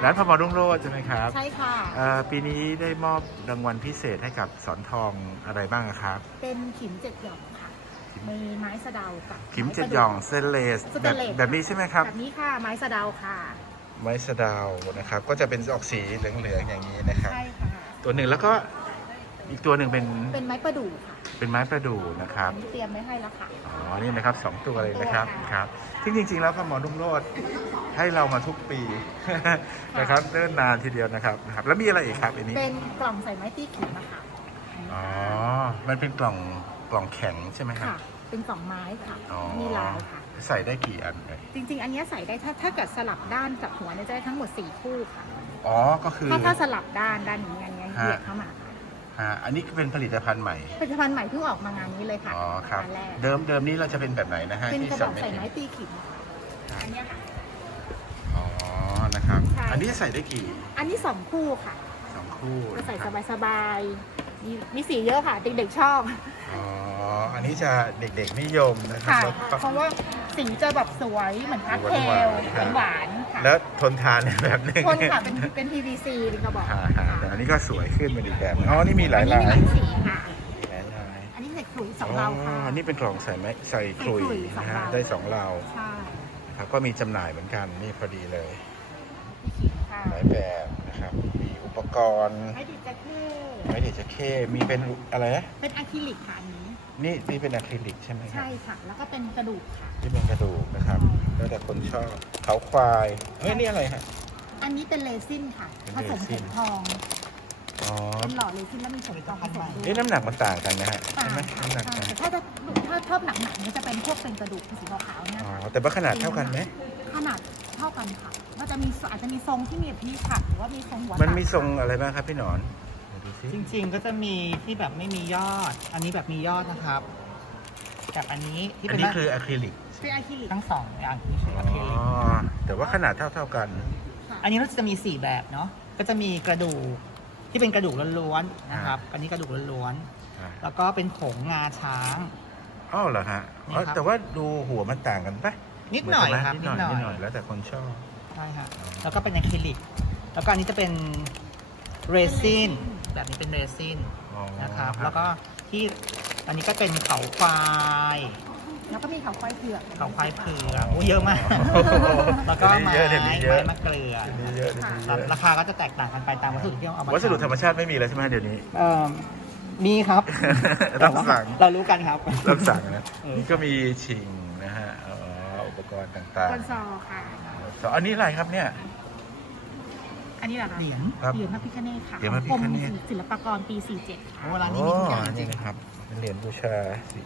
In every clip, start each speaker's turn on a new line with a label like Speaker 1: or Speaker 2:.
Speaker 1: ร้านพมรุ่งโรจน์ใช่ไหมครับ
Speaker 2: ใช่ค่ะ
Speaker 1: ปีนี้ได้มอบรางวัลพิเศษให้กับสอนทองอะไรบ้างครับ
Speaker 2: เป็นขิมเจ็ดหย่อมค่ะมีไม้สะเดากับ
Speaker 1: ขิมเจ็ดหย่องสเตนเลสแบบนี้ใช่ไหมครับ
Speaker 2: แบบนี้ค่ะไม้สะเดาค่ะ
Speaker 1: ไม้สะเดานะครับก็จะเป็นออกสีเหลืองๆอย่างนี้นะครับ
Speaker 2: ใช่ค่ะ
Speaker 1: ตัวหนึ่งแล้วก็อีกตัวหนึ่ง
Speaker 2: เป็นไม้ประดู่ค่ะ
Speaker 1: เป็นไม้ประดู่นะครับ
Speaker 2: เตรียมไว้ให้แล้วค่ะ
Speaker 1: อ๋อนี่นะครับ2ตัวเลยนะครับครับซึ่งจริงๆแล้วพมรุ่งโรจน์ให้เรามาทุกปีนะครับเนิ่นนานทีเดียวนะครับแล้วมีอะไรอีกครับอันนี้
Speaker 2: เป็นกล่องใส่ไม้ตีขิมนะคะ
Speaker 1: อ๋อมันเป็นกล่องแข็งใช่ไหมครับ
Speaker 2: ค่ะเป็นกล่องไม้ค่ะมีลายค่ะ
Speaker 1: ใส่ได้กี่อัน
Speaker 2: จริงๆอันนี้ใส่ได้ถ้าเกิดสลับด้านกับหัวเนี่ยจะได้ทั้งหมด4คู่ค่ะ
Speaker 1: อ๋อก็คือ
Speaker 2: ถ้าสลับด้านนี้อันนี้เหยียดเข้ามา
Speaker 1: อันนี้เป็นผลิตภัณฑ์ใหม่
Speaker 2: ผลิตภัณฑ์ใหม่เพิ่งออกมางานนี้เลยค่ะ
Speaker 1: อ๋อครับเดิมนี้เราจะเป็นแบบไหนนะฮะ
Speaker 2: เป็นกระบอกใส่ไม้ตีขิมอันนี้ค่ะ
Speaker 1: อ๋อนะครับอันนี้ใส่ได้กี่
Speaker 2: อันนี้2คู่ค่ะ
Speaker 1: 2คู่
Speaker 2: จะใส่สบายๆมีสีเยอะค่ะเด็กๆชอบ
Speaker 1: อ๋ออันนี้จะเด็กๆนิยมนะครับ
Speaker 2: เพราะว่าสีจะแบบสวยเหมือนพาสเทลหวานค่ะ
Speaker 1: แล้วทนทานแบบนึง
Speaker 2: ทนค่ะเป็น PVC เป็นกระบอก
Speaker 1: แต่อันนี้ก็สวยขึ้นเป็นอีกแบบอ๋อนี่มีหลายลาย
Speaker 2: สีค่ะอันนี้ใส่ขลุ่ย2เราค่ะ
Speaker 1: อันนี้เป็นกล่องใส่ขลุ่ยนะฮะได้2เรา
Speaker 2: ใช่
Speaker 1: ครับก็มีจำหน่ายเหมือนกันนี่พอดีเลยหลายแบบนะครับมีอุปกรณ์
Speaker 2: ไม้ดิบจะ
Speaker 1: เข้มีเป็นอะไรนะ
Speaker 2: เป็นอะคริลิกค่ะ
Speaker 1: นี่เป็นอะคริลิกใช่ไหมครับ
Speaker 2: ใช่ค่ะแล้วก็เป็นกระดูกค่ะ
Speaker 1: ที่เป็นกระดูกนะครับแล้วแต่คนชอบเขาควายนี่อะไรฮะ
Speaker 2: อันนี้เป็นเรซินค่ะผสมผงทองเป็นหล่อเรซินแล้วมีผงทองผสมด้วย
Speaker 1: น้ำหนักมันต่างกันนะฮะใช่ไหมน้ำหนัก
Speaker 2: ถ้าชอบหนักๆนี่จะเป็นพวกเป็นกระดูกสีขาวๆเนี่ย
Speaker 1: แต่ว่าขนาดเท่ากันไหม
Speaker 2: ขนาดเท่ากันค่ะอาจจะมีทรงที่มีพี่ผักหรือว่ามีทรงหัว
Speaker 1: มันมีทรงอะไรบ้างครับพี่หนอน
Speaker 3: จริงๆก็จะมีที่แบบไม่มียอดอันนี้แบบมียอดนะครับกับอันนี้ที่เป็น
Speaker 1: คืออะคริลิก
Speaker 2: เป็นอะคริลิก
Speaker 3: ทั้ง2อย่างที่ใช้อะคริลิก
Speaker 1: แต่ว่าขนาดเท่ากัน
Speaker 3: อันนี้เราจะมี4แบบเนาะก็จะมีกระดูกที่เป็นกระดูกล้วนๆนะครับอันนี้กระดูกล้วนๆแล้วก็เป็นผงงาช้าง
Speaker 1: อ้าวเหรอฮะแต่ว่าดูหัวมันต่างกันปะ
Speaker 3: นิดหน่อยครับ
Speaker 1: นิดหน่อยแล้วแต่คนชอบ
Speaker 3: ใช่ฮะแล้วก็เป็นอะคริลิกแล้วก็อันนี้จะเป็นเรซินแบบนี้เป็นเรซินนะครับแล้วก็ที่อันนี้ก็เป็นเขาควาย
Speaker 2: แล้วก็มีเขาควายเผือก
Speaker 3: เยอะมากแล้วก็ไม้มะเกลือราคาก็จะแตกต่างกันไปตามวัสดุที่เอามา
Speaker 1: วัสดุธรรมชาติไม่มีแล้วใช่ไหมเดี๋ยวนี้
Speaker 3: มีครับ
Speaker 1: ต้องสั่ง
Speaker 3: เรารู้กันครับ
Speaker 1: ต้องสั่งนะนี่ก็มีชิงนะฮะอุปกรณ์ต่างๆ
Speaker 2: คอนโซลค่ะ
Speaker 1: อันนี้อะไรครับเนี่ย
Speaker 2: อันนี้เหรอคะเหรียญพระพิฆเนศค่ะกรมศิลปากรปี47
Speaker 3: ค่ะร้านนี้มีทุกอย่างจริง
Speaker 1: นะครับเป็นเหรียญบูชา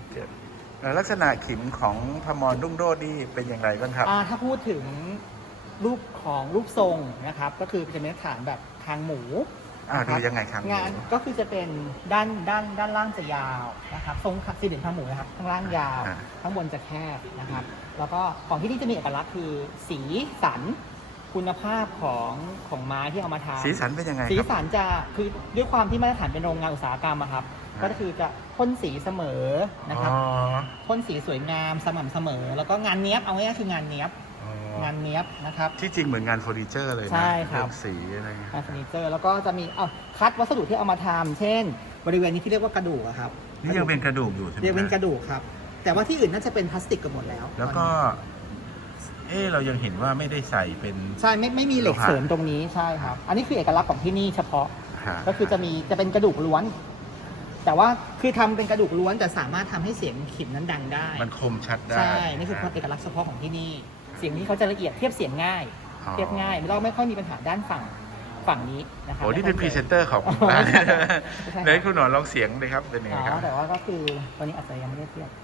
Speaker 1: 47ลักษณะขิมของพมรรุ่งโรจน์นี่เป็นอย่างไรบ้างครับ
Speaker 3: ถ้าพูดถึงรูปทรงนะครับก็คือจะเป็นฐานแบบคางหมู
Speaker 1: ดูยังไงครับ
Speaker 3: งานก็คือจะเป็นด้านล่างจะยาวนะครับทรงสี่เหลี่ยมคางหมูนะครับข้างล่างยาวข้างบนจะแคบนะครับแล้วก็ของที่นี่จะมีเอกลักษณ์คือสีสันคุณภาพของไม้ที่เอามาทำ
Speaker 1: สีสันเป็นยังไง
Speaker 3: สีสันจะคือด้วยความที่มาตรฐานเป็นโรงงานอุตสาหกรรมครับก็คือจะพ่นสีเสมอนะครับพ่นสีสวยงามสม่ำเสมอแล้วก็งานเนี้ยบเอาง่ายๆคืองานเนี้ยบนะครับ
Speaker 1: ที่จริงเหมือนงานเฟอร์นิเจอร์เลยนะ
Speaker 3: ใช่ครับ
Speaker 1: สีอะไร
Speaker 3: งานเฟอร์นิเจอร์แล้วก็จะมีคัดวัสดุที่เอามาทำเช่นบริเวณนี้ที่เรียกว่ากระดูกครับ
Speaker 1: นี่ยังเป็นกระดูกอยู่ใช่ไหม
Speaker 3: ยังเป็นกระดูกครับแต่ว่าที่อื่นน่าจะเป็นพลาสติกกันหมดแล้ว
Speaker 1: แล้วก็เรายังเห็นว่าไม่ได้ใส่เป็น
Speaker 3: ใช่ไม่มีเหล็กเสริมตรงนี้ใช่ครับอันนี้คือเอกลักษณ์ของที่นี่เฉพาะก็คือจะเป็นกระดูกล้วนแต่ว่าคือทำเป็นกระดูกล้วนแต่สามารถทำให้เสียงขิมนั้นดังได้
Speaker 1: มันคมชัดได้
Speaker 3: ใช่นี่คือเอกลักษณ์เฉพาะของที่นี่เสียงนี้เขาจะละเอียดเทียบเสียงง่ายไม่ค่อยมีปัญหาด้านฝั่งนี้นะครับ
Speaker 1: โอ้นี่เป็นพรีเซนเตอร์ของร้านไหนคุณหนอนลองเสียงเลยครับเป็นยังไงครับ
Speaker 3: แต่ว่าก็คือวันนี้อาจจะยังไม่ได้เทียบ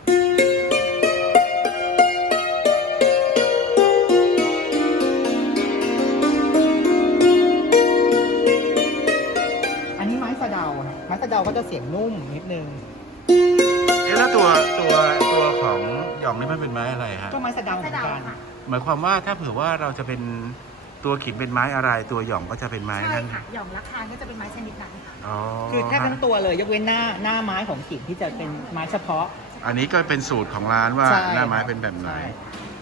Speaker 3: ไม้สะเดาก็จะเสียงนุ่มนิดนึง
Speaker 1: แล้วตัวของหย่องนี่มันเป็นไม้อะไรฮะ
Speaker 3: ก็ไม้สะเดาเหมือนกัน
Speaker 1: หมายความว่าถ้าเผื่อว่าเราจะเป็นตัวขิมเป็นไม้อะไรตัวหย่องก็จะเป็นไม้นั้น
Speaker 2: ใช่ค่ะหย่องราคาก็จะเป็นไม้ชนิดนั้น
Speaker 3: คือแค่ทั้งตัวเลยยกเว้นหน้าไม้ของขิมที่จะเป็นไม้เฉพาะ
Speaker 1: อันนี้ก็เป็นสูตรของร้านว่าหน้าไม้เป็นแบบไหน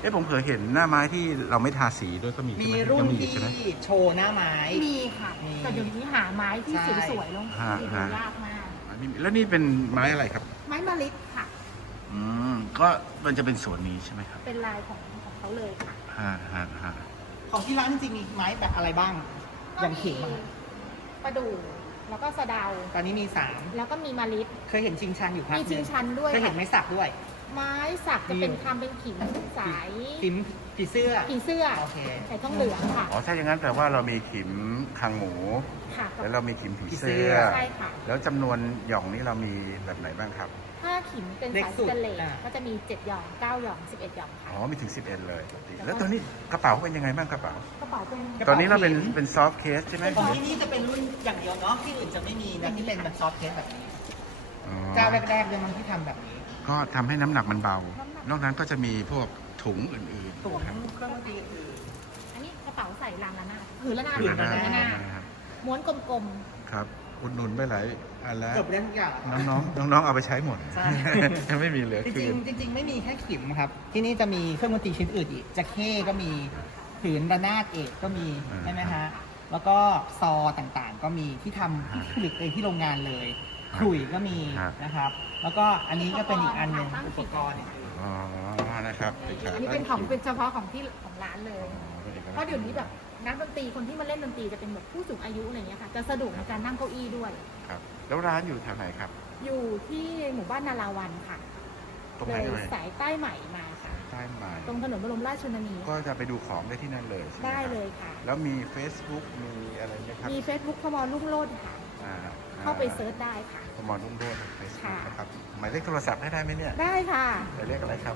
Speaker 1: ผมเคยเห็นหน้าไม้ที่เราไม่ทาสีด้วยก็มี
Speaker 3: มี
Speaker 1: ใช่ไหม
Speaker 3: รุ่น
Speaker 1: ยังมี
Speaker 3: ที่
Speaker 1: ใช่ไหม
Speaker 3: โชว์หน้าไม้
Speaker 2: มีค่ะ
Speaker 3: มี
Speaker 2: แต่เดี๋ยวนี้หาไม้ที่
Speaker 3: ใช่
Speaker 2: สวยๆลง
Speaker 1: ฮะ
Speaker 2: ที่ดูยากมาก
Speaker 1: แล้วนี่เป็นไม้อะไรครับ
Speaker 2: ไม้มะลิค่ะ
Speaker 1: ก็มันจะเป็นสวนนี้ใช่ไหมครับ
Speaker 2: เป็นลายของเขาเลยค่ะ
Speaker 1: ฮะ
Speaker 3: ของที่ร้านจริงๆมีไม้แบบอะไรบ้าง อย่างขิงอะ
Speaker 2: ประดู่แล้วก็สะเดา
Speaker 3: ตอนนี้มี
Speaker 2: แล้วก็มีมะลิ
Speaker 3: 3 เคยเห็นชิงชันอยู่ครับ
Speaker 2: มีชิงชันด้วย
Speaker 3: เคยเห็น
Speaker 2: ค่ะ
Speaker 3: ไม้สักด้วย
Speaker 2: ไม้สักจะเป็นคำเป็นขิงสาย
Speaker 3: ติมผีเสื้อ
Speaker 2: ผีเสื้อ
Speaker 3: โอเค
Speaker 2: ใส่ทองเหลืองค่ะ
Speaker 1: อ๋อถ้าอย่างนั้นแปลว่าเรามีขิมคางหมู
Speaker 2: ค่ะ
Speaker 1: แล้วเรามีขิมผี
Speaker 3: ผีเสื้
Speaker 1: เสื้อ
Speaker 3: อ
Speaker 2: ใช่ค่ะ
Speaker 1: แล้วจำนวนหย่องนี้เรามีแบบไหนบ้างครับ
Speaker 2: ถ้าขิมเป็น
Speaker 3: เล็ก
Speaker 2: สาย
Speaker 3: สุ
Speaker 2: ส
Speaker 3: ด
Speaker 2: เตนเลส
Speaker 3: อ่า
Speaker 2: ก็จะมี 7 หย่อม 9 หย่อม 11 หย่อมค่ะ
Speaker 1: อ๋อมีถึง 11 เลย แล้วตัวนี้กระเป๋าเป็นยังไงบ้างกระเป๋า
Speaker 2: กระเป๋าเป็น
Speaker 3: กระ
Speaker 1: ต
Speaker 3: เป๋า
Speaker 1: อนนี้เราเป็น
Speaker 3: ขิม
Speaker 1: เป็นซอฟต์เคสใช่ไหม
Speaker 3: ของที่นี่จะเป็นรุ่นอย่างเดียวเนาะ ที่อื่นจะไม่มีนะที่เป็นแบบซอฟต์เคสแบบนี้
Speaker 1: อ๋อ
Speaker 3: เจ้าแรกๆเลยมั้งที่ทำแบบนี้
Speaker 1: ก็ทำให้น้ำหนักมันเบา นอกนั้นก็จะมีพวกถุงอื่น
Speaker 3: ถุง
Speaker 1: ๆครับ
Speaker 3: เครื่องดนตรีอื่น
Speaker 2: อันนี้กระเป๋าใส่ลางละนาดผืนละนาด
Speaker 3: ผืนละนาด
Speaker 2: ผืนละนาด
Speaker 1: ครับ
Speaker 2: ม้วนกลม
Speaker 1: ครับอุดหนุนไปหลายอันแล้ว
Speaker 3: เกือบเล่นทุกอย่าง
Speaker 1: น้องๆเอาไปใช้หมด
Speaker 3: ใช่
Speaker 1: ยังไม่มีเหลือ
Speaker 3: จ
Speaker 1: คื
Speaker 3: ริง
Speaker 1: น
Speaker 3: ๆจริงๆไม่มีแค่ขิมครับ ที่นี่จะมีเครื่องดนตรีชิ้นอื่นอีกจะเข้ก็มีผืนระนาดเอกก็มีใช่ไหมฮะ แล้วก็ซอต่างๆ ก็มีที่ทำที่ผลิตเองที่โรงงานเลยขลุ่ยก็มีนะครับ แล้วก็อันนี้ก็เป็นอีกอันหนึ่งอุปกรณ์อื่น
Speaker 1: อ๋อนะครับ
Speaker 2: ๆอันนี้เป็นของเป็นเฉพาะของที่ของร้านเลย เพราะเดี๋ยวนี้แบบนักดนตรีคนที่มาเล่นดนตรีจะเป็นแบบผู้สูงอายุอะไรเงี้ยค่ะ จะสะดวกในการนั่งเก้าอี้ด้วย
Speaker 1: ครับ แล้วร้านอยู่แถวไหนครับ
Speaker 2: อยู่ที่หมู่บ้านนาราวันค่ะ
Speaker 1: ตรง
Speaker 2: เล
Speaker 1: ไหน
Speaker 2: ย
Speaker 1: เอ่ย
Speaker 2: สายใต้ใหม่มาค่ะ
Speaker 1: ใต้ใหม่
Speaker 2: ตรงถนนบรมราชชนนี
Speaker 1: ก็จะไปดูของได้ที่นั่นเลยใช่ไหม
Speaker 2: ได้
Speaker 1: ครับ
Speaker 2: เลยค่ะ
Speaker 1: แล้วมี Facebook มีอะไรไหมครับ
Speaker 2: มี Facebook พมรุ่งโรจน์ค่ะ
Speaker 1: อ่า
Speaker 2: เข้าไปเซิร์ชได้ค่ะ
Speaker 1: พมรุ่งโรจน์เฟซบุ๊ก
Speaker 2: ค่ะ
Speaker 1: นะครับหมายเลขโทรศัพท์ได้ไหมเนี่ย
Speaker 2: ได้ค่ะ
Speaker 1: หมายเลขอะไรครับ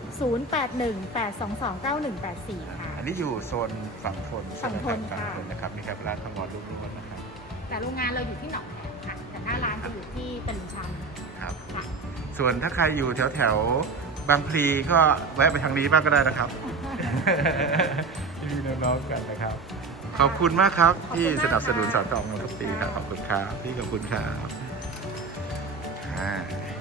Speaker 2: 0818229184 ค่ะ
Speaker 1: อันนี้อยู่โซนฝั่งทนใช่ไหมครับ
Speaker 2: ฝั่งทนค่ะ
Speaker 1: ฝั่งทนนะครับนี่ครับร้านพมรุ่งโรจน์นะครับ
Speaker 2: แต่โรงงานเราอยู่ที่หนองแขมค่ะ แต่หน้าร้านจะอยู่ที่ตลิ่งชัน
Speaker 1: ครับ
Speaker 2: ค่ะ
Speaker 1: ส่วนถ้าใครอยู่แถวๆบางพลีก็แวะไปทางนี้บ้างก็ได้นะครับ ที่มีน้องๆกันนะครับ ขอบคุณมากครับ ที่สนับสนุนสอนตองมาทุกปีครับขอบคุณครับพี่ขอบคุณครับ